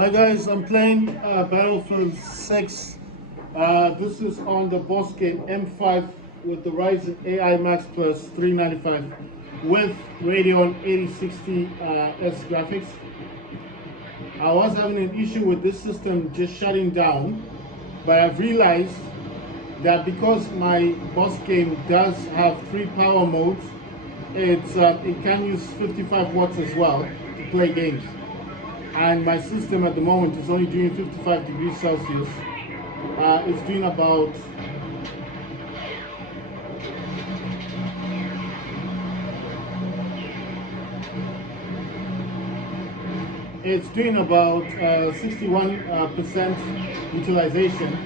Hi guys, I'm playing Battlefield 6. This is on the boss game M5 with the Ryzen AI Max Plus 395 with Radeon 8060S graphics. I was having an issue with this system just shutting down, but I've realized that because my boss game does have 3 power modes, it can use 55 watts as well to play games. And my system at the moment is only doing 55 degrees Celsius. It's doing about it's doing about 61% utilization.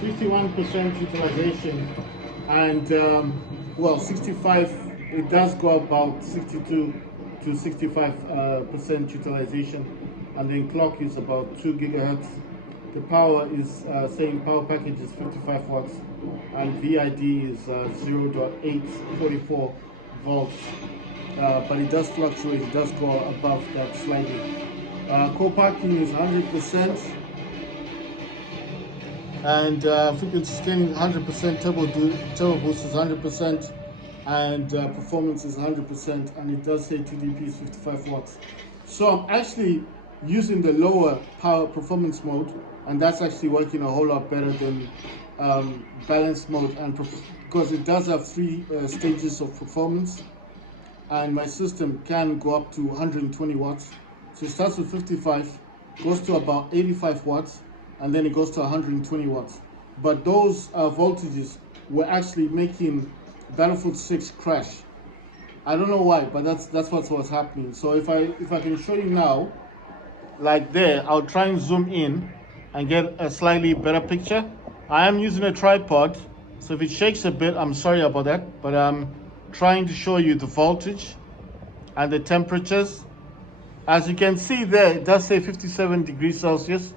61% utilization, and well, 65. It does go about 62 to 65% utilization, and then clock is about 2 gigahertz. The power is saying power package is 55 watts, and VID is 0.844 volts. But it does fluctuate. It does go above that slightly. Core parking is 100%. And frequency scaling 100%, turbo boost is 100%, and performance is 100%, and it does say 2DP is 55 watts. So I'm actually using the lower power performance mode, and that's actually working a whole lot better than balanced mode, and because it does have 3 stages of performance, and my system can go up to 120 watts. So it starts with 55, goes to about 85 watts, and then it goes to 120 watts. But those voltages were actually making Battlefield 6 crash. I don't know why, but that's what was happening. So if I can show you now, like there, I'll try and zoom in and get a slightly better picture. I am using a tripod, so if it shakes a bit, I'm sorry about that, but I'm trying to show you the voltage and the temperatures. As you can see there, it does say 57 degrees Celsius.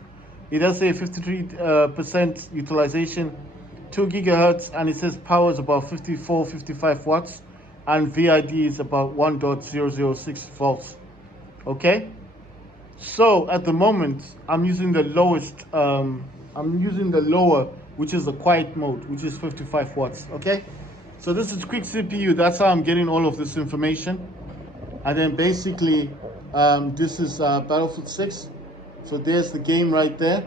It does say 53% utilization, 2 gigahertz, and it says power is about 55 watts, and VID is about 1.006 volts. Okay, so at the moment I'm using the lowest. I'm using the lower, which is the quiet mode, which is 55 watts. Okay, so this is quick CPU. That's how I'm getting all of this information, and then basically this is Battlefield 6. So there's the game right there.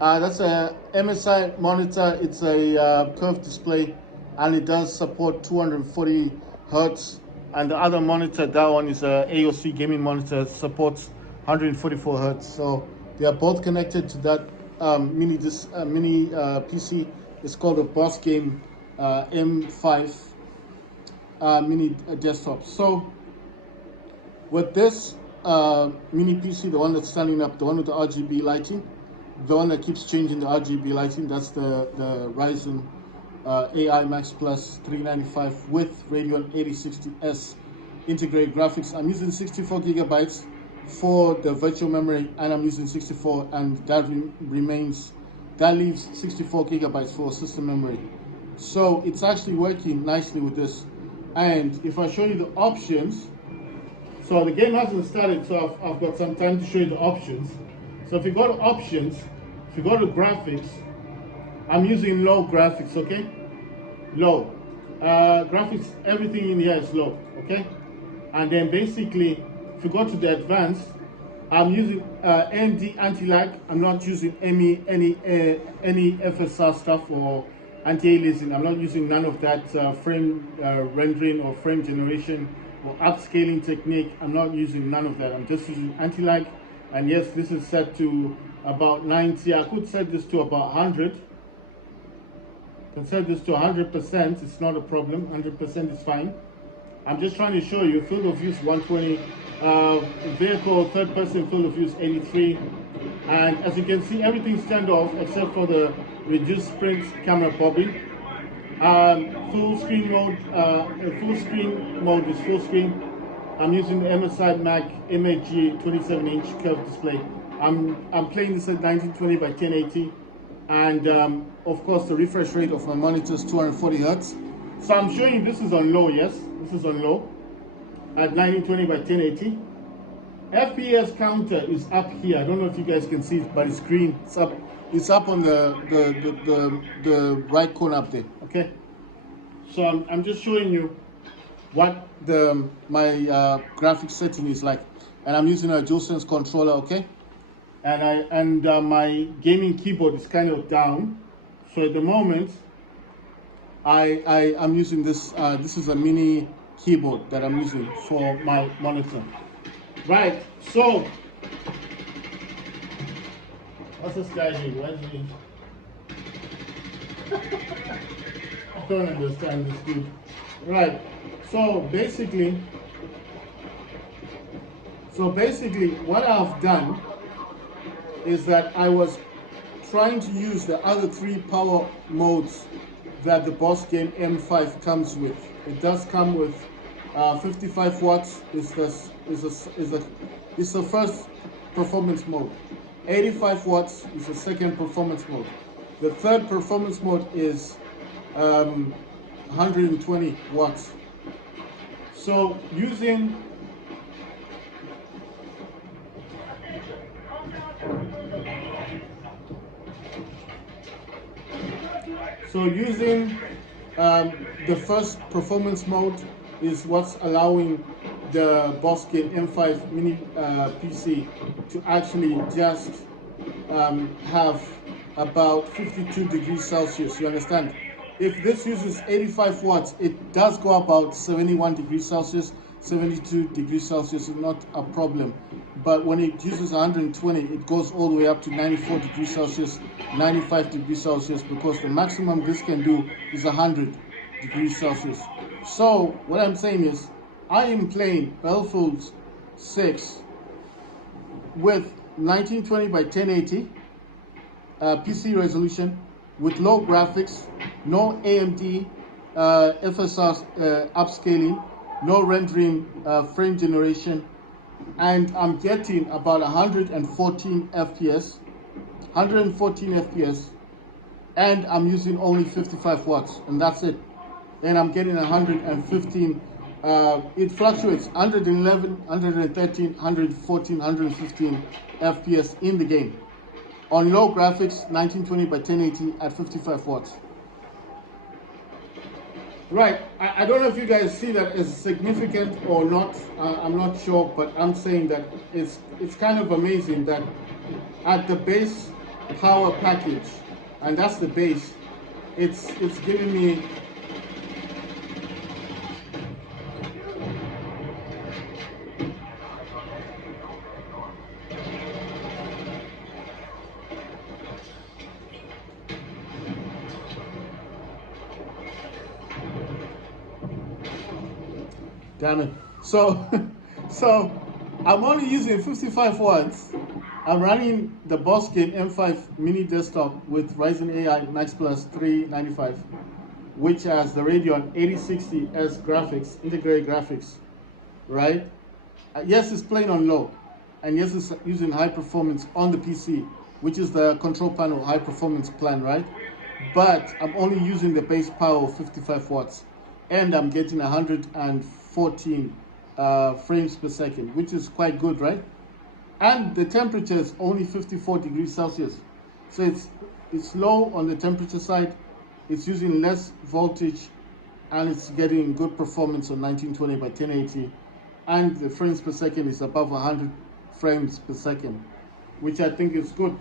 That's a MSI monitor. It's a curved display, and it does support 240 hertz. And the other monitor, that one is a AOC gaming monitor, supports 144 hertz. So they are both connected to that mini PC. It's called a Boss Game M5 mini desktop. So with this mini PC, the one that's standing up, the one with the RGB lighting, the one that keeps changing the RGB lighting, that's the Ryzen AI Max Plus 395 with Radeon 8060S integrated graphics. I'm using 64 gigabytes for the virtual memory, and I'm using 64, and that leaves 64 gigabytes for system memory. So it's actually working nicely with this. And if I show you the options, so the game hasn't started, so I've got some time to show you the options. So if you go to options, if you go to graphics, I'm using low graphics, okay? Low. Graphics, everything in here is low, okay? And then basically, if you go to the advanced, I'm using AMD anti-lag. I'm not using any FSR stuff or anti-aliasing. I'm not using none of that frame rendering or frame generation or upscaling technique. I'm not using none of that. I'm just using anti-lag. And yes, this is set to about 90. I could set this to about 100. I can set this to 100%. It's not a problem. 100% is fine. I'm just trying to show you field of view is 120. Vehicle third person field of view is 83. And as you can see, everything's turned off except for the reduced sprint camera bobbing. Full screen mode. Full screen mode is full screen. I'm using the MSI Mac MHG 27-inch curved display. I'm playing this at 1920 by 1080, and of course the refresh rate of my monitor is 240 hertz. So I'm showing you this is on low. Yes, this is on low at 1920 by 1080. FPS counter is up here. I don't know if you guys can see it by the screen. It's up. It's up on the right corner up there. Okay. So I'm just showing you what my graphics setting is like, and I'm using a DualSense controller. Okay. And my gaming keyboard is kind of down. So at the moment, I'm using this. This is a mini keyboard that I'm using for my monitor. Right, so what's this guy doing? Why is he? I don't understand this dude. Right, so basically what I've done is that I was trying to use the other 3 power modes that the boss game M5 comes with. It does come with 55 watts is the first performance mode. 85 watts is the second performance mode. The third performance mode is 120 watts. So using the first performance mode is what's allowing the boss game M5 mini PC to actually just have about 52 degrees Celsius. You understand? If this uses 85 watts, it does go about 71 degrees Celsius. 72 degrees Celsius is not a problem, but when it uses 120, it goes all the way up to 94 degrees Celsius, 95 degrees Celsius, because the maximum this can do is 100 degrees Celsius. So what I'm saying is, I am playing Battlefield 6 with 1920 by 1080 PC resolution with low graphics, no AMD FSR upscaling, no rendering frame generation, and I'm getting about 114 FPS, and I'm using only 55 watts, and that's it. And I'm getting 115. It fluctuates 111, 113, 114, 115 FPS in the game. On low graphics, 1920 by 1080 at 55 watts. Right, I don't know if you guys see that as significant or not. I'm not sure, but I'm saying that it's kind of amazing that at the base power package, and that's the base, it's giving me damn it. So I'm only using 55 watts. I'm running the boss game M5 mini desktop with Ryzen AI Max Plus 395, which has the Radeon 8060S graphics, integrated graphics, right? Yes, it's playing on low, and yes, it's using high performance on the PC, which is the control panel high performance plan, right? But I'm only using the base power of 55 watts, and I'm getting 114 frames per second, which is quite good, right? And the temperature is only 54 degrees Celsius. So it's low on the temperature side, it's using less voltage, and it's getting good performance on 1920 by 1080. And the frames per second is above 100 frames per second, which I think is good.